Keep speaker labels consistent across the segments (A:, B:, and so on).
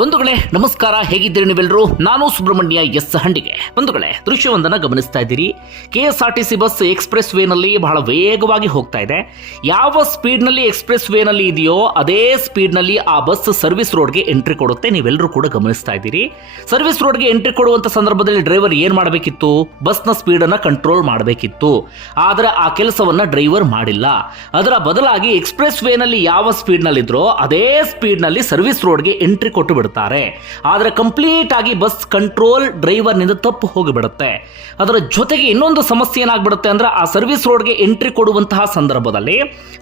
A: ಬಂಧುಗಳೇ, ನಮಸ್ಕಾರ. ಹೇಗಿದ್ದೀರಿ ನೀವೆಲ್ಲರೂ? ನಾನು ಸುಬ್ರಹ್ಮಣ್ಯ ಎಸ್ ಹಂಡಿಗೆ. ಬಂಧುಗಳೇ, ದೃಶ್ಯವೊಂದನ್ನು ಗಮನಿಸ್ತಾ ಇದ್ದೀರಿ. K S R T C bus express ವೇನಲ್ಲಿ ಬಹಳ ವೇಗವಾಗಿ ಹೋಗ್ತಾ ಇದೆ. ಯಾವ ಸ್ಪೀಡ್ನಲ್ಲಿ ಎಕ್ಸ್ಪ್ರೆಸ್ ವೇನಲ್ಲಿ ಇದೆಯೋ ಅದೇ ಸ್ಪೀಡ್ನಲ್ಲಿ ಆ ಬಸ್ ಸರ್ವಿಸ್ ರೋಡ್ಗೆ ಎಂಟ್ರಿ ಕೊಡುತ್ತೆ. ನೀವೆಲ್ಲರೂ ಕೂಡ ಗಮನಿಸ್ತಾ ಇದ್ದೀರಿ. ಸರ್ವಿಸ್ ರೋಡ್ಗೆ ಎಂಟ್ರಿ ಕೊಡುವಂತ ಸಂದರ್ಭದಲ್ಲಿ ಡ್ರೈವರ್ ಏನು ಮಾಡಬೇಕಿತ್ತು? ಬಸ್ನ ಸ್ಪೀಡನ್ನು ಕಂಟ್ರೋಲ್ ಮಾಡಬೇಕಿತ್ತು. ಆದರೆ ಆ ಕೆಲಸವನ್ನ ಡ್ರೈವರ್ ಮಾಡಿಲ್ಲ. ಅದರ ಬದಲಾಗಿ ಎಕ್ಸ್ಪ್ರೆಸ್ ವೇನಲ್ಲಿ ಯಾವ ಸ್ಪೀಡ್ನಲ್ಲಿದ್ರೋ ಅದೇ ಸ್ಪೀಡ್ನಲ್ಲಿ ಸರ್ವಿಸ್ ರೋಡ್ಗೆ ಎಂಟ್ರಿ ಕೊಟ್ಟು ಬಿಡ್ತಾರೆ ಆದರೆ ಕಂಪ್ಲೀಟ್ ಆಗಿ ಬಸ್ ಕಂಟ್ರೋಲ್ ಡ್ರೈವರ್ನಿಂದ ತಪ್ಪು ಹೋಗಿಬಿಡುತ್ತೆ. ಅದರ ಜೊತೆಗೆ ಇನ್ನೊಂದು ಸಮಸ್ಯೆ ಏನಾಗ್ಬಿಡುತ್ತೆ ಅಂದ್ರೆ ಆ ಸರ್ವಿಸ್ ರೋಡ್ಗೆ ಎಂಟ್ರಿ ಕೊಡುವಂತಹ ಸಂದರ್ಭದಲ್ಲಿ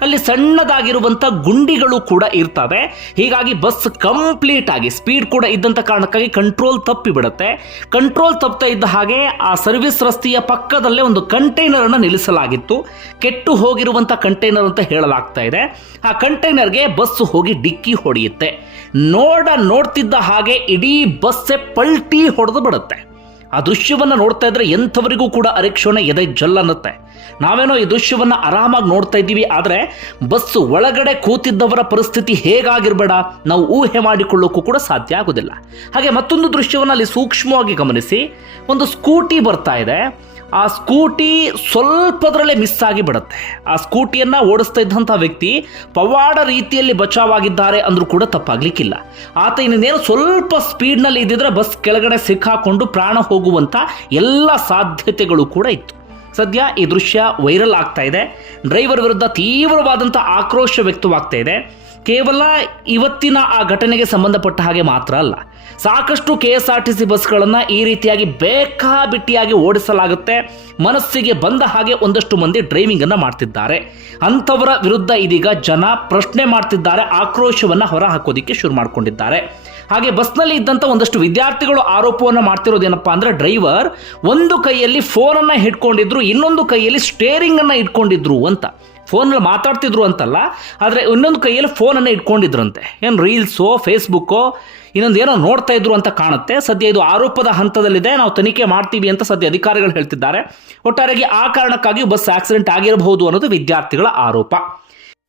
A: ಅಲ್ಲಿ ಸಣ್ಣದಾಗಿರುವಂತಹ ಗುಂಡಿಗಳು ಕೂಡ ಇರ್ತವೆ. ಹೀಗಾಗಿ ಬಸ್ ಕಂಪ್ಲೀಟ್ ಆಗಿ ಸ್ಪೀಡ್ ಕೂಡ ಇದ್ದಂಥ ಕಾರಣಕ್ಕಾಗಿ ಕಂಟ್ರೋಲ್ ತಪ್ಪಿ ಬಿಡುತ್ತೆ ಕಂಟ್ರೋಲ್ ತಪ್ಪುತ್ತಾ ಇದ್ದ ಹಾಗೆ ಆ ಸರ್ವಿಸ್ ರಸ್ತೆಯ ಪಕ್ಕದಲ್ಲೇ ಒಂದು ಕಂಟೈನರ್ ಅನ್ನು ನಿಲ್ಲಿಸಲಾಗಿತ್ತು. ಕೆಟ್ಟು ಹೋಗಿರುವಂತ ಕಂಟೈನರ್ ಅಂತ ಹೇಳಲಾಗ್ತಾ ಇದೆ. ಆ ಕಂಟೈನರ್ಗೆ ಬಸ್ ಹೋಗಿ ಡಿಕ್ಕಿ ಹೊಡೆಯುತ್ತೆ. ನೋಡ ನೋಡ್ತಿದ್ದ ಹಾಗೆ ಇಡೀ ಬಸ್ಸೆ ಪಲ್ಟಿ ಹೊಡೆದು ಬಿಡುತ್ತೆ. ಆ ದೃಶ್ಯವನ್ನು ನೋಡ್ತಾ ಇದ್ರೆ ಎಂಥವರಿಗೂ ಕೂಡ ಅರಿಕ್ಷೋಣ ಎದೆ ಜಲ್ಲನ್ನುತ್ತೆ. ನಾವೇನೋ ಈ ದೃಶ್ಯವನ್ನು ಆರಾಮಾಗಿ ನೋಡ್ತಾ ಇದ್ದೀವಿ, ಆದರೆ ಬಸ್ಸು ಒಳಗಡೆ ಕೂತಿದ್ದವರ ಪರಿಸ್ಥಿತಿ ಹೇಗಾಗಿರ್ಬೇಡ, ನಾವು ಊಹೆ ಮಾಡಿಕೊಳ್ಳೋಕ್ಕೂ ಕೂಡ ಸಾಧ್ಯ ಆಗೋದಿಲ್ಲ. ಹಾಗೆ ಮತ್ತೊಂದು ದೃಶ್ಯವನ್ನು ಅಲ್ಲಿ ಸೂಕ್ಷ್ಮವಾಗಿ ಗಮನಿಸಿ, ಒಂದು ಸ್ಕೂಟಿ ಬರ್ತಾ ಇದೆ. ಆ ಸ್ಕೂಟಿ ಸ್ವಲ್ಪದರಲ್ಲೇ ಮಿಸ್ ಆಗಿ ಬಿಡುತ್ತೆ. ಆ ಸ್ಕೂಟಿಯನ್ನು ಓಡಿಸ್ತಾ ಇದ್ದಂಥ ವ್ಯಕ್ತಿ ಪವಾಡ ರೀತಿಯಲ್ಲಿ ಬಚಾವಾಗಿದ್ದಾರೆ ಅಂದರೂ ಕೂಡ ತಪ್ಪಾಗಲಿಕ್ಕಿಲ್ಲ. ಆತ ಇನ್ನೇನು ಸ್ವಲ್ಪ ಸ್ಪೀಡ್ನಲ್ಲಿ ಇದ್ದಿದ್ರೆ ಬಸ್ ಕೆಳಗಡೆ ಸಿಕ್ಕಾಕೊಂಡು ಪ್ರಾಣ ಹೋಗುವಂಥ ಎಲ್ಲ ಸಾಧ್ಯತೆಗಳು ಕೂಡ ಇತ್ತು. ಸದ್ಯ ಈ ದೃಶ್ಯ ವೈರಲ್ ಆಗ್ತಾ ಇದೆ. ಡ್ರೈವರ್ ವಿರುದ್ಧ ತೀವ್ರವಾದಂಥ ಆಕ್ರೋಶ ವ್ಯಕ್ತವಾಗ್ತಾ ಇದೆ. ಕೇವಲ ಇವತ್ತಿನ ಆ ಘಟನೆಗೆ ಸಂಬಂಧಪಟ್ಟ ಹಾಗೆ ಮಾತ್ರ ಅಲ್ಲ, ಸಾಕಷ್ಟು K S R T C ಬಸ್ಗಳನ್ನು ಈ ರೀತಿಯಾಗಿ ಬೇಕಾಬಿಟ್ಟಿಯಾಗಿ ಓಡಿಸಲಾಗುತ್ತೆ. ಮನಸ್ಸಿಗೆ ಬಂದ ಹಾಗೆ ಒಂದಷ್ಟು ಮಂದಿ ಡ್ರೈವಿಂಗನ್ನು ಮಾಡ್ತಿದ್ದಾರೆ. ಅಂಥವರ ವಿರುದ್ಧ ಇದೀಗ ಜನ ಪ್ರಶ್ನೆ ಮಾಡ್ತಿದ್ದಾರೆ, ಆಕ್ರೋಶವನ್ನು ಹೊರ ಹಾಕೋದಿಕ್ಕೆ ಶುರು ಮಾಡಿಕೊಂಡಿದ್ದಾರೆ. ಹಾಗೆ ಬಸ್ನಲ್ಲಿ ಇದ್ದಂಥ ಒಂದಷ್ಟು ವಿದ್ಯಾರ್ಥಿಗಳು ಆರೋಪವನ್ನು ಮಾಡ್ತಿರೋದೇನಪ್ಪ ಅಂದ್ರೆ ಡ್ರೈವರ್ ಒಂದು ಕೈಯಲ್ಲಿ ಫೋನನ್ನು ಹಿಡ್ಕೊಂಡಿದ್ರು, ಇನ್ನೊಂದು ಕೈಯಲ್ಲಿ ಸ್ಟೇರಿಂಗನ್ನು ಇಟ್ಕೊಂಡಿದ್ರು ಅಂತ. ಫೋನಲ್ಲಿ ಮಾತಾಡ್ತಿದ್ರು ಅಂತಲ್ಲ, ಆದರೆ ಇನ್ನೊಂದು ಕೈಯಲ್ಲಿ ಫೋನನ್ನು ಇಟ್ಕೊಂಡಿದ್ರಂತೆ. ಏನು ರೀಲ್ಸೋ, ಫೇಸ್ಬುಕ್ಕೋ, ಇನ್ನೊಂದು ಏನೋ ನೋಡ್ತಾ ಇದ್ರು ಅಂತ ಕಾಣುತ್ತೆ. ಸದ್ಯ ಇದು ಆರೋಪದ ಹಂತದಲ್ಲಿದೆ. ನಾವು ತನಿಖೆ ಮಾಡ್ತೀವಿ ಅಂತ ಸದ್ಯ ಅಧಿಕಾರಿಗಳು ಹೇಳ್ತಿದ್ದಾರೆ. ಒಟ್ಟಾರೆಗೆ ಆ ಕಾರಣಕ್ಕಾಗಿ ಬಸ್ ಆಕ್ಸಿಡೆಂಟ್ ಆಗಿರಬಹುದು ಅನ್ನೋದು ವಿದ್ಯಾರ್ಥಿಗಳ ಆರೋಪ.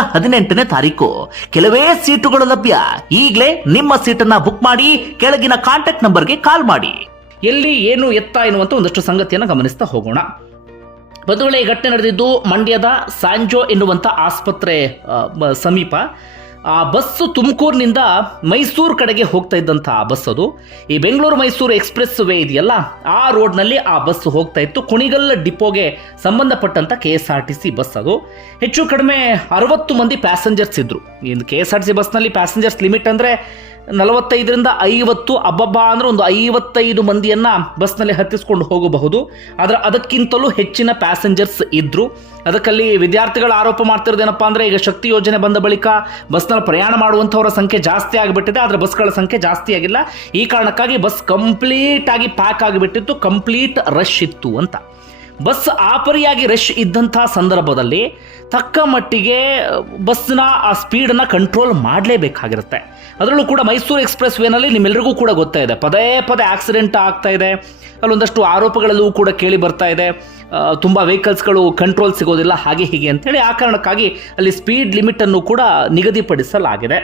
A: ಹದಿನೆಂಟನೇ ತಾರೀಕು. ಕೆಲವೇ ಸೀಟುಗಳು ಲಭ್ಯ. ಈಗಲೇ ನಿಮ್ಮ ಸೀಟನ್ನ ಬುಕ್ ಮಾಡಿ, ಕೆಳಗಿನ ಕಾಂಟ್ಯಾಕ್ಟ್ ನಂಬರ್ಗೆ ಕಾಲ್ ಮಾಡಿ. ಎಲ್ಲಿ, ಏನು, ಎತ್ತ ಎನ್ನುವಂತ ಒಂದಷ್ಟು ಸಂಗತಿಯನ್ನು ಗಮನಿಸ್ತಾ ಹೋಗೋಣ. ಬದುವಳೆ ಘಟನೆ ನಡೆದಿದ್ದು ಮಂಡ್ಯದ ಸಾಂಜೋ ಎನ್ನುವಂತ ಆಸ್ಪತ್ರೆ ಸಮೀಪ. ಆ ಬಸ್ಸು ತುಮಕೂರಿನಿಂದ ಮೈಸೂರು ಕಡೆಗೆ ಹೋಗ್ತಾ ಇದ್ದಂಥ ಆ ಬಸ್ ಅದು. ಈ ಬೆಂಗಳೂರು ಮೈಸೂರು ಎಕ್ಸ್ಪ್ರೆಸ್ ವೇ ಇದೆಯಲ್ಲ, ಆ ರೋಡ್ನಲ್ಲಿ ಆ ಬಸ್ ಹೋಗ್ತಾ ಇತ್ತು. ಕುಣಿಗಲ್ ಡಿಪೋಗೆ ಸಂಬಂಧಪಟ್ಟಂಥ K S R T C bus ಅದು. ಹೆಚ್ಚು ಕಡಿಮೆ ಅರವತ್ತು ಮಂದಿ ಪ್ಯಾಸೆಂಜರ್ಸ್ ಇದ್ರು. ಇನ್ನು K S R T C ಬಸ್ನಲ್ಲಿ ಪ್ಯಾಸೆಂಜರ್ಸ್ ಲಿಮಿಟ್ ಅಂದರೆ ನಲವತ್ತೈದರಿಂದ ಐವತ್ತು ಅಬ್ಬಬ್ಬ ಅಂದ್ರೆ ಒಂದು ಐವತ್ತೈದು ಮಂದಿಯನ್ನು ಬಸ್ನಲ್ಲಿ ಹತ್ತಿಸ್ಕೊಂಡು ಹೋಗಬಹುದು. ಆದರೆ ಅದಕ್ಕಿಂತಲೂ ಹೆಚ್ಚಿನ ಪ್ಯಾಸೆಂಜರ್ಸ್ ಇದ್ದರು ಅದಕ್ಕಲ್ಲಿ ವಿದ್ಯಾರ್ಥಿಗಳು ಆರೋಪ ಮಾಡ್ತಿರೋದೇನಪ್ಪ ಅಂದರೆ ಈಗ ಶಕ್ತಿ ಯೋಜನೆ ಬಂದ ಬಳಿಕ ಬಸ್ನಲ್ಲಿ ಪ್ರಯಾಣ ಮಾಡುವಂಥವರ ಸಂಖ್ಯೆ ಜಾಸ್ತಿ ಆಗಿಬಿಟ್ಟಿದೆ, ಆದರೆ ಬಸ್ಗಳ ಸಂಖ್ಯೆ ಜಾಸ್ತಿ ಆಗಿಲ್ಲ. ಈ ಕಾರಣಕ್ಕಾಗಿ ಬಸ್ ಕಂಪ್ಲೀಟ್ ಆಗಿ ಪ್ಯಾಕ್ ಆಗಿಬಿಟ್ಟಿತ್ತು ಕಂಪ್ಲೀಟ್ ರಶ್ ಇತ್ತು ಅಂತ. ಬಸ್ ಆಪರಿಯಾಗಿ ರಶ್ ಇದ್ದಂಥ ಸಂದರ್ಭದಲ್ಲಿ ತಕ್ಕ ಮಟ್ಟಿಗೆ ಬಸ್ನ ಆ ಸ್ಪೀಡನ್ನು ಕಂಟ್ರೋಲ್ ಮಾಡಲೇಬೇಕಾಗಿರುತ್ತೆ. ಅದರಲ್ಲೂ ಕೂಡ ಮೈಸೂರು ಎಕ್ಸ್ಪ್ರೆಸ್ ವೇನಲ್ಲಿ ನಿಮ್ಮೆಲ್ಲರಿಗೂ ಕೂಡ ಗೊತ್ತಾ ಇದೆ. ಪದೇ ಪದೇ ಆಕ್ಸಿಡೆಂಟ್ ಆಗ್ತಾ ಇದೆ. ಅಲ್ಲೊಂದಷ್ಟು ಆರೋಪಗಳಲ್ಲೂ ಕೂಡ ಕೇಳಿ ಬರ್ತಾ ಇದೆ. ತುಂಬ ವೆಹಿಕಲ್ಸ್ಗಳು ಕಂಟ್ರೋಲ್ ಸಿಗೋದಿಲ್ಲ, ಹಾಗೆ ಹೀಗೆ ಅಂತೇಳಿ ಆ ಕಾರಣಕ್ಕಾಗಿ ಅಲ್ಲಿ ಸ್ಪೀಡ್ ಲಿಮಿಟನ್ನು ಕೂಡ ನಿಗದಿಪಡಿಸಲಾಗಿದೆ.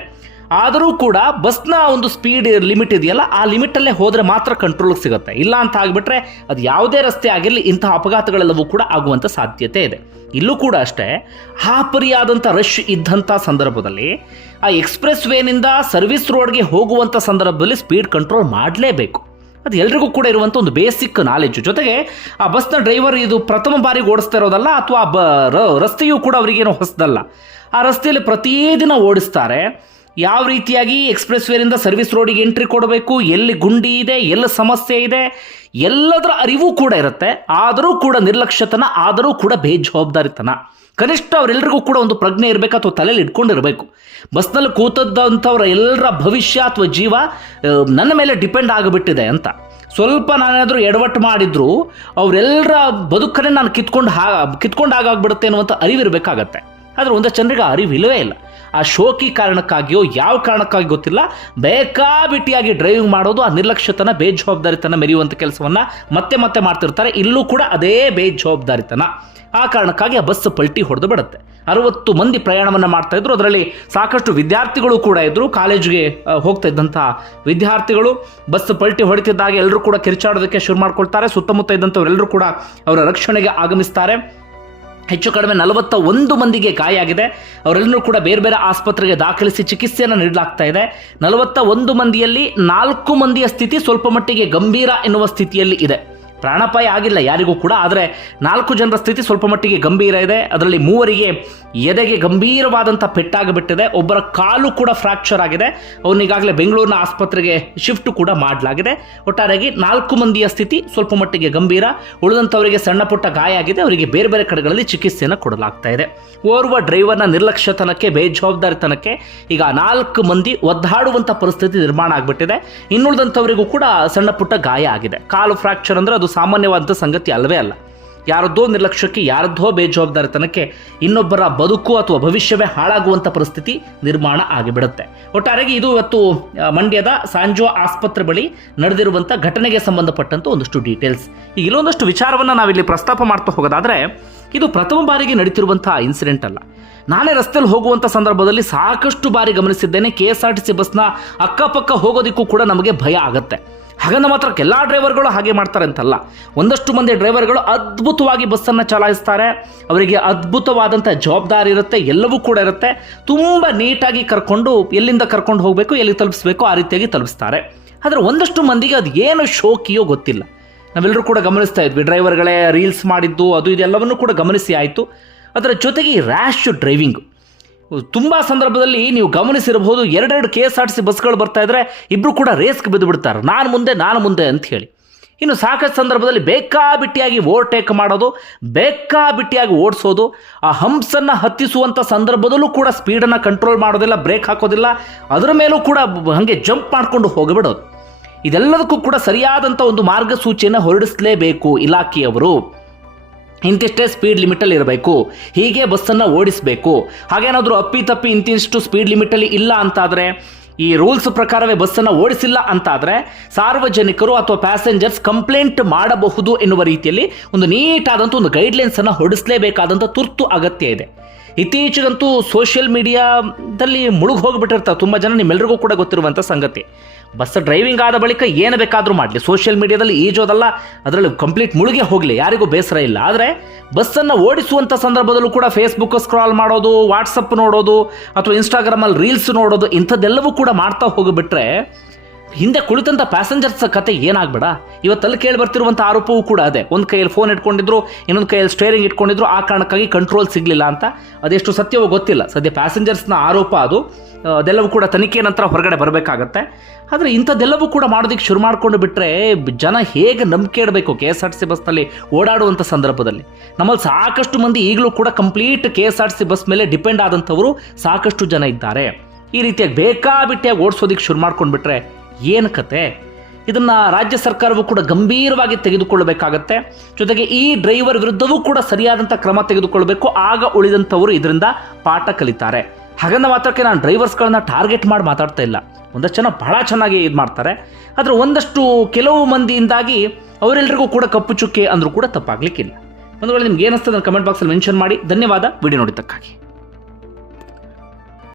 A: ಆದರೂ ಕೂಡ ಬಸ್ನ ಒಂದು ಸ್ಪೀಡ್ ಲಿಮಿಟ್ ಇದೆಯಲ್ಲ, ಆ ಲಿಮಿಟಲ್ಲೇ ಹೋದರೆ ಮಾತ್ರ ಕಂಟ್ರೋಲ್ಗೆ ಸಿಗುತ್ತೆ. ಇಲ್ಲ ಅಂತ ಆಗಿಬಿಟ್ರೆ ಅದು ಯಾವುದೇ ರಸ್ತೆ ಆಗಿರಲಿ, ಇಂತಹ ಅಪಘಾತಗಳೆಲ್ಲವೂ ಕೂಡ ಆಗುವಂಥ ಸಾಧ್ಯತೆ ಇದೆ. ಇಲ್ಲೂ ಕೂಡ ಅಷ್ಟೇ ಹಾಪರಿಯಾದಂಥ ರಶ್ ಇದ್ದಂಥ ಸಂದರ್ಭದಲ್ಲಿ, ಆ ಎಕ್ಸ್ಪ್ರೆಸ್ ವೇನಿಂದ ಸರ್ವಿಸ್ ರೋಡ್ಗೆ ಹೋಗುವಂಥ ಸಂದರ್ಭದಲ್ಲಿ ಸ್ಪೀಡ್ ಕಂಟ್ರೋಲ್ ಮಾಡಲೇಬೇಕು. ಅದು ಎಲ್ರಿಗೂ ಕೂಡ ಇರುವಂಥ ಒಂದು ಬೇಸಿಕ್ ನಾಲೆಜ್ ಜೊತೆಗೆ, ಆ ಬಸ್ನ ಡ್ರೈವರ್ ಇದು ಪ್ರಥಮ ಬಾರಿಗೆ ಓಡಿಸ್ತಾ ಇರೋದಲ್ಲ, ಅಥವಾ ಬ ರಸ್ತೆಯೂ ಕೂಡ ಅವರಿಗೇನು ಹೊಸದಲ್ಲ. ಆ ರಸ್ತೆಯಲ್ಲಿ ಪ್ರತಿದಿನ ಓಡಿಸ್ತಾರೆ. ಯಾವ ರೀತಿಯಾಗಿ ಎಕ್ಸ್ಪ್ರೆಸ್ ವೇರಿಂದ ಸರ್ವಿಸ್ ರೋಡಿಗೆ ಎಂಟ್ರಿ ಕೊಡಬೇಕು, ಎಲ್ಲಿ ಗುಂಡಿ ಇದೆ, ಎಲ್ಲಿ ಸಮಸ್ಯೆ ಇದೆ, ಎಲ್ಲದರ ಅರಿವು ಕೂಡ ಇರುತ್ತೆ. ಆದರೂ ಕೂಡ ನಿರ್ಲಕ್ಷ್ಯತನ, ಆದರೂ ಕೂಡ ಬೇಜವಾಬ್ದಾರಿತನ. ಕನಿಷ್ಠ ಅವರೆಲ್ಲರಿಗೂ ಕೂಡ ಒಂದು ಪ್ರಜ್ಞೆ ಇರಬೇಕು ಅಥವಾ ತಲೆಯಲ್ಲಿ ಇಟ್ಕೊಂಡಿರಬೇಕು. ಬಸ್ನಲ್ಲಿ ಕೂತದ್ದಂಥವ್ರ ಎಲ್ಲರ ಭವಿಷ್ಯ ಅಥವಾ ಜೀವ ನನ್ನ ಮೇಲೆ ಡಿಪೆಂಡ್ ಆಗಿಬಿಟ್ಟಿದೆ ಅಂತ. ಸ್ವಲ್ಪ ನಾನೇನಾದರೂ ಎಡವಟ್ಟು ಮಾಡಿದ್ರು ಅವರೆಲ್ಲರ ಬದುಕನ್ನೇ ನಾನು ಕಿತ್ಕೊಂಡು ಹಾ ಕಿತ್ಕೊಂಡು ಹಾಗಾಗ್ಬಿಡುತ್ತೆ ಅನ್ನುವಂಥ ಅರಿವಿರಬೇಕಾಗತ್ತೆ. ಆದರೆ ಒಂದಷ್ಟು ಜನರಿಗೆ ಅರಿವಿಲ್ಲವೇ ಇಲ್ಲ. ಆ ಶೋಕಿ ಕಾರಣಕ್ಕಾಗಿಯೋ ಯಾವ ಕಾರಣಕ್ಕಾಗಿ ಗೊತ್ತಿಲ್ಲ. ಬೇಕಾಬಿಟ್ಟಿಯಾಗಿ ಡ್ರೈವಿಂಗ್ ಮಾಡೋದು ಆ ನಿರ್ಲಕ್ಷ್ಯತನ, ಬೇಜವಾಬ್ದಾರಿತನ ಮೆರೆಯುವಂಥ ಕೆಲಸವನ್ನು ಮತ್ತೆ ಮತ್ತೆ ಮಾಡ್ತಿರ್ತಾರೆ. ಇಲ್ಲೂ ಕೂಡ ಅದೇ ಬೇಜವಾಬ್ದಾರಿತನ. ಆ ಕಾರಣಕ್ಕಾಗಿ ಆ ಬಸ್ ಪಲ್ಟಿ ಹೊಡೆದು ಬಿಡುತ್ತೆ. ಅರವತ್ತು ಮಂದಿ ಪ್ರಯಾಣವನ್ನು ಮಾಡ್ತಾ ಇದ್ರು. ಅದರಲ್ಲಿ ಸಾಕಷ್ಟು ವಿದ್ಯಾರ್ಥಿಗಳು ಕೂಡ ಇದ್ರು. ಕಾಲೇಜಿಗೆ ಹೋಗ್ತಾ ಇದ್ದಂಥ ವಿದ್ಯಾರ್ಥಿಗಳು ಬಸ್ ಪಲ್ಟಿ ಹೊಡಿತಿದ್ದಾಗ ಎಲ್ಲರೂ ಕೂಡ ಕಿರ್ಚಾಡೋದಕ್ಕೆ ಶುರು ಮಾಡ್ಕೊಳ್ತಾರೆ. ಸುತ್ತಮುತ್ತ ಇದ್ದಂಥವರೆಲ್ಲರೂ ಕೂಡ ಅವರ ರಕ್ಷಣೆಗೆ ಆಗಮಿಸ್ತಾರೆ. ಹೆಚ್ಚು ಕಡಿಮೆ ನಲವತ್ತ ಒಂದು ಮಂದಿಗೆ ಗಾಯ ಆಗಿದೆ ಅವರೆಲ್ಲರೂ ಕೂಡ ಬೇರೆ ಬೇರೆ ಆಸ್ಪತ್ರೆಗೆ ದಾಖಲಿಸಿ ಚಿಕಿತ್ಸೆಯನ್ನು ನೀಡಲಾಗ್ತಾ ಇದೆ. ನಲವತ್ತ ಒಂದು ಮಂದಿಯಲ್ಲಿ ನಾಲ್ಕು ಮಂದಿಯ ಸ್ಥಿತಿ ಸ್ವಲ್ಪ ಮಟ್ಟಿಗೆ ಗಂಭೀರ ಎನ್ನುವ ಸ್ಥಿತಿಯಲ್ಲಿ ಇದೆ. ಪ್ರಾಣಾಪಾಯ ಆಗಿಲ್ಲ ಯಾರಿಗೂ ಕೂಡ, ಆದರೆ ನಾಲ್ಕು ಜನರ ಸ್ಥಿತಿ ಸ್ವಲ್ಪ ಮಟ್ಟಿಗೆ ಗಂಭೀರ ಇದೆ. ಅದರಲ್ಲಿ ಮೂವರಿಗೆ ಎದೆಗೆ ಗಂಭೀರವಾದಂಥ ಪೆಟ್ಟಾಗಿಬಿಟ್ಟಿದೆ. ಒಬ್ಬರ ಕಾಲು ಕೂಡ ಫ್ರಾಕ್ಚರ್ ಆಗಿದೆ. ಅವನಿಗಾಗಲೇ ಬೆಂಗಳೂರಿನ ಆಸ್ಪತ್ರೆಗೆ ಶಿಫ್ಟ್ ಕೂಡ ಮಾಡಲಾಗಿದೆ. ಒಟ್ಟಾರೆಯಾಗಿ ನಾಲ್ಕು ಮಂದಿಯ ಸ್ಥಿತಿ ಸ್ವಲ್ಪ ಮಟ್ಟಿಗೆ ಗಂಭೀರ. ಉಳಿದಂಥವರಿಗೆ ಸಣ್ಣ ಪುಟ್ಟ ಗಾಯ ಆಗಿದೆ. ಅವರಿಗೆ ಬೇರೆ ಬೇರೆ ಕಡೆಗಳಲ್ಲಿ ಚಿಕಿತ್ಸೆಯನ್ನು ಕೊಡಲಾಗ್ತಾ ಇದೆ. ಓರ್ವ ಡ್ರೈವರ್ನ ನಿರ್ಲಕ್ಷ್ಯತನಕ್ಕೆ, ಬೇಜವಾಬ್ದಾರಿತನಕ್ಕೆ ಈಗ ನಾಲ್ಕು ಮಂದಿ ಒದ್ದಾಡುವಂಥ ಪರಿಸ್ಥಿತಿ ನಿರ್ಮಾಣ ಆಗಿಬಿಟ್ಟಿದೆ. ಇನ್ನುಳಿದಂಥವರಿಗೂ ಕೂಡ ಸಣ್ಣ ಪುಟ್ಟ ಗಾಯ ಆಗಿದೆ. ಕಾಲು ಫ್ರಾಕ್ಚರ್ ಅಂದರೆ ಅದು ಸಾಮಾನ್ಯವಾದಂಥ ಸಂಗತಿ ಅಲ್ಲವೇ ಅಲ್ಲ. ಯಾರದ್ದೋ ನಿರ್ಲಕ್ಷ್ಯಕ್ಕೆ, ಯಾರದ್ದೋ ಬೇಜವಾಬ್ದಾರಿತನಕ್ಕೆ ಇನ್ನೊಬ್ಬರ ಬದುಕು ಅಥವಾ ಭವಿಷ್ಯವೇ ಹಾಳಾಗುವಂಥ ಪರಿಸ್ಥಿತಿ ನಿರ್ಮಾಣ ಆಗಿಬಿಡುತ್ತೆ. ಒಟ್ಟಾರೆಗೆ ಇದು ಇವತ್ತು ಮಂಡ್ಯದ ಸಾಂಜೋ ಆಸ್ಪತ್ರೆ ಬಳಿ ನಡೆದಿರುವಂಥ ಘಟನೆಗೆ ಸಂಬಂಧಪಟ್ಟಂತ ಒಂದಷ್ಟು ಡೀಟೇಲ್ಸ್. ಈಗ ಇಲ್ಲೊಂದಷ್ಟು ವಿಚಾರವನ್ನು ನಾವಿಲ್ಲಿ ಪ್ರಸ್ತಾಪ ಮಾಡ್ತಾ ಹೋಗೋದಾದರೆ, ಇದು ಪ್ರಥಮ ಬಾರಿಗೆ ನಡೀತಿರುವಂಥ ಇನ್ಸಿಡೆಂಟ್ ಅಲ್ಲ. ನಾನೇ ರಸ್ತೆಯಲ್ಲಿ ಹೋಗುವಂಥ ಸಂದರ್ಭದಲ್ಲಿ ಸಾಕಷ್ಟು ಬಾರಿ ಗಮನಿಸಿದ್ದೇನೆ. K S R T C ಬಸ್ನ ಅಕ್ಕಪಕ್ಕ ಹೋಗೋದಕ್ಕೂ ಕೂಡ ನಮಗೆ ಭಯ ಆಗುತ್ತೆ. ಹಾಗಂದ ಮಾತ್ರ ಎಲ್ಲ ಡ್ರೈವರ್ಗಳು ಹಾಗೆ ಮಾಡ್ತಾರೆ ಅಂತಲ್ಲ. ಒಂದಷ್ಟು ಮಂದಿ ಡ್ರೈವರ್ಗಳು ಅದ್ಭುತವಾಗಿ ಬಸ್ಸನ್ನು ಚಲಾಯಿಸ್ತಾರೆ. ಅವರಿಗೆ ಅದ್ಭುತವಾದಂಥ ಜವಾಬ್ದಾರಿ ಇರುತ್ತೆ, ಎಲ್ಲವೂ ಕೂಡ ಇರುತ್ತೆ. ತುಂಬ ನೀಟಾಗಿ ಕರ್ಕೊಂಡು ಎಲ್ಲಿಂದ ಕರ್ಕೊಂಡು ಹೋಗಬೇಕು ಎಲ್ಲಿ ತಲುಪಿಸ್ಬೇಕು, ಆ ರೀತಿಯಾಗಿ ತಲುಪಿಸ್ತಾರೆ. ಆದರೆ ಒಂದಷ್ಟು ಮಂದಿಗೆ ಅದು ಏನು ಶೋಕಿಯೋ ಗೊತ್ತಿಲ್ಲ. ನಾವೆಲ್ಲರೂ ಕೂಡ ಗಮನಿಸ್ತಾ ಇದ್ವಿ, ಡ್ರೈವರ್ಗಳೇ ರೀಲ್ಸ್ ಮಾಡಿದ್ದು, ಅದು ಇದೆಲ್ಲವನ್ನೂ ಕೂಡ ಗಮನಿಸಿ ಆಯಿತು. ಅದರ ಜೊತೆಗೆ ರ್ಯಾಶ್ ಡ್ರೈವಿಂಗ್ ತುಂಬ ಸಂದರ್ಭದಲ್ಲಿ ನೀವು ಗಮನಿಸಿರಬಹುದು, ಎರಡೆರಡು K S R T C ಬಸ್ಗಳು ಬರ್ತಾ ಇದ್ರೆ ಇಬ್ಬರು ಕೂಡ ರೇಸ್ಗೆ ಬಿದ್ದು ಬಿಡ್ತಾರೆ. ನಾನು ಮುಂದೆ ನಾನು ಮುಂದೆ ಅಂತ ಹೇಳಿ. ಇನ್ನು ಸಾಕಷ್ಟು ಸಂದರ್ಭದಲ್ಲಿ ಬೇಕಾಬಿಟ್ಟಿಯಾಗಿ ಓವರ್ಟೇಕ್ ಮಾಡೋದು, ಬೇಕಾಬಿಟ್ಟಿಯಾಗಿ ಓಡಿಸೋದು, ಆ ಹಂಪ್ಸನ್ನು ಹತ್ತಿಸುವಂಥ ಸಂದರ್ಭದಲ್ಲೂ ಕೂಡ ಸ್ಪೀಡನ್ನು ಕಂಟ್ರೋಲ್ ಮಾಡೋದಿಲ್ಲ ಬ್ರೇಕ್ ಹಾಕೋದಿಲ್ಲ. ಅದರ ಮೇಲೂ ಕೂಡ ಹಾಗೆ ಜಂಪ್ ಮಾಡಿಕೊಂಡು ಹೋಗಿಬಿಡೋದು. ಇದೆಲ್ಲದಕ್ಕೂ ಕೂಡ ಸರಿಯಾದಂಥ ಒಂದು ಮಾರ್ಗಸೂಚಿಯನ್ನು ಹೊರಡಿಸಲೇಬೇಕು ಇಲಾಖೆಯವರು. ಇಂತಿಷ್ಟೇ ಸ್ಪೀಡ್ ಲಿಮಿಟಲ್ಲಿ ಇರಬೇಕು. ಹೀಗೆ ಬಸ್ಸನ್ನು ಓಡಿಸಬೇಕು. ಹಾಗೇನಾದರೂ ಅಪ್ಪಿತಪ್ಪಿ ಇಂತಿಷ್ಟು ಸ್ಪೀಡ್ ಲಿಮಿಟಲ್ಲಿ ಇಲ್ಲ ಅಂತಾದರೆ, ಈ ರೂಲ್ಸ್ ಪ್ರಕಾರವೇ ಬಸ್ಸನ್ನು ಓಡಿಸಿಲ್ಲ ಅಂತಾದರೆ, ಸಾರ್ವಜನಿಕರು ಅಥವಾ ಪ್ಯಾಸೆಂಜರ್ಸ್ ಕಂಪ್ಲೇಂಟ್ ಮಾಡಬಹುದು ಎನ್ನುವ ರೀತಿಯಲ್ಲಿ ಒಂದು ನೀಟಾದಂಥ ಒಂದು ಗೈಡ್ಲೈನ್ಸನ್ನು ಹೊಡಿಸಲೇಬೇಕಾದಂಥ ತುರ್ತು ಅಗತ್ಯ ಇದೆ. ಇತ್ತೀಚೆಗಂತೂ ಸೋಷಿಯಲ್ ಮೀಡಿಯಾದಲ್ಲಿ ಮುಳುಗಿ ಹೋಗಿಬಿಟ್ಟಿರ್ತಾರೆ ತುಂಬ ಜನ ನಿಮ್ಮೆಲ್ಲರಿಗೂ ಕೂಡ ಗೊತ್ತಿರುವಂಥ ಸಂಗತಿ. ಬಸ್ ಡ್ರೈವಿಂಗ್ ಆದ ಬಳಿಕ ಏನು ಬೇಕಾದರೂ ಮಾಡಲಿ. ಸೋಷಿಯಲ್ ಮೀಡಿಯಾದಲ್ಲಿ ಈಜೋದಲ್ಲ ಅದರಲ್ಲಿ ಕಂಪ್ಲೀಟ್ ಮುಳುಗಿ ಹೋಗಲಿ. ಯಾರಿಗೂ ಬೇಸರ ಇಲ್ಲ. ಆದರೆ ಬಸ್ಸನ್ನು ಓಡಿಸುವಂಥ ಸಂದರ್ಭದಲ್ಲೂ ಕೂಡ ಫೇಸ್ಬುಕ್ ಸ್ಕ್ರಾಲ್ ಮಾಡೋದು ವಾಟ್ಸಪ್ ನೋಡೋದು, ಅಥವಾ ಇನ್ಸ್ಟಾಗ್ರಾಮಲ್ಲಿ ರೀಲ್ಸ್ ನೋಡೋದು, ಇಂಥದ್ದೆಲ್ಲವೂ ಕೂಡ ಮಾಡ್ತಾ ಹೋಗಿಬಿಟ್ರೆ ಹಿಂದೆ ಕುಳಿತಂತ ಪ್ಯಾಸೆಂಜರ್ಸ್ ಕತೆ ಏನಾಗ್ಬೇಡ? ಇವತ್ತಲ್ಲಿ ಕೇಳಿ ಬರ್ತಿರುವಂಥ ಆರೋಪವೂ ಕೂಡ ಅದೇ. ಒಂದು ಕೈಯಲ್ಲಿ ಫೋನ್ ಇಟ್ಕೊಂಡಿದ್ರು, ಇನ್ನೊಂದು ಕೈಯಲ್ಲಿ ಸ್ಟೇರಿಂಗ್ ಇಟ್ಕೊಂಡಿದ್ರು, ಆ ಕಾರಣಕ್ಕಾಗಿ ಕಂಟ್ರೋಲ್ ಸಿಗಲಿಲ್ಲ ಅಂತ. ಅದೆಷ್ಟು ಸತ್ಯವೋ ಗೊತ್ತಿಲ್ಲ. ಸದ್ಯ ಪ್ಯಾಸೆಂಜರ್ಸ್ನ ಆರೋಪ ಅದು. ಅದೆಲ್ಲವೂ ಕೂಡ ತನಿಖೆ ನಂತರ ಹೊರಗಡೆ ಬರಬೇಕಾಗತ್ತೆ. ಆದರೆ ಇಂಥದ್ದೆಲ್ಲವೂ ಕೂಡ ಮಾಡೋದಕ್ಕೆ ಶುರು ಮಾಡಿಕೊಂಡು ಬಿಟ್ಟರೆ ಜನ ಹೇಗೆ ನಂಬಿಕೆ ಇಡಬೇಕು K S R T C ಬಸ್ನಲ್ಲಿ ಓಡಾಡುವಂಥ ಸಂದರ್ಭದಲ್ಲಿ? ನಮ್ಮಲ್ಲಿ ಸಾಕಷ್ಟು ಮಂದಿ ಈಗಲೂ ಕೂಡ complete K S R C bus ಮೇಲೆ ಡಿಪೆಂಡ್ ಆದಂಥವರು ಸಾಕಷ್ಟು ಜನ ಇದ್ದಾರೆ. ಈ ರೀತಿಯಾಗಿ ಬೇಕಾಬಿಟ್ಟಿಯಾಗಿ ಓಡಿಸೋದಕ್ಕೆ ಶುರು ಮಾಡ್ಕೊಂಡು ಬಿಟ್ರೆ ಏನು ಕತೆ? ಇದನ್ನ ರಾಜ್ಯ ಸರ್ಕಾರವು ಕೂಡ ಗಂಭೀರವಾಗಿ ತೆಗೆದುಕೊಳ್ಳಬೇಕಾಗತ್ತೆ. ಜೊತೆಗೆ ಈ ಡ್ರೈವರ್ ವಿರುದ್ಧವೂ ಕೂಡ ಸರಿಯಾದಂಥ ಕ್ರಮ ತೆಗೆದುಕೊಳ್ಬೇಕು ಆಗ ಉಳಿದಂಥವರು ಇದರಿಂದ ಪಾಠ ಕಲಿತಾರೆ. ಹಾಗಂದ ಮಾತ್ರಕ್ಕೆ ನಾನು ಡ್ರೈವರ್ಸ್ಗಳನ್ನ ಟಾರ್ಗೆಟ್ ಮಾಡಿ ಮಾತಾಡ್ತಾ ಇಲ್ಲ. ಒಂದಷ್ಟು ಜನ ಬಹಳ ಚೆನ್ನಾಗಿ ಇದು ಮಾಡ್ತಾರೆ. ಆದರೆ ಒಂದಷ್ಟು ಕೆಲವು ಮಂದಿಯಿಂದಾಗಿ ಅವರೆಲ್ಲರಿಗೂ ಕೂಡ ಕಪ್ಪು ಚುಕ್ಕೆ ಅಂದರೂ ಕೂಡ ತಪ್ಪಾಗ್ಲಿಕ್ಕಿಲ್ಲ. ಒಂದು ವೇಳೆ ನಿಮ್ಗೆ ಏನಿಸ್ತದೆ ಕಮೆಂಟ್ ಬಾಕ್ಸಲ್ಲಿ ಮೆನ್ಷನ್ ಮಾಡಿ. ಧನ್ಯವಾದ. ವಿಡಿಯೋ ನೋಡಿದ್ದಕ್ಕಾಗಿ.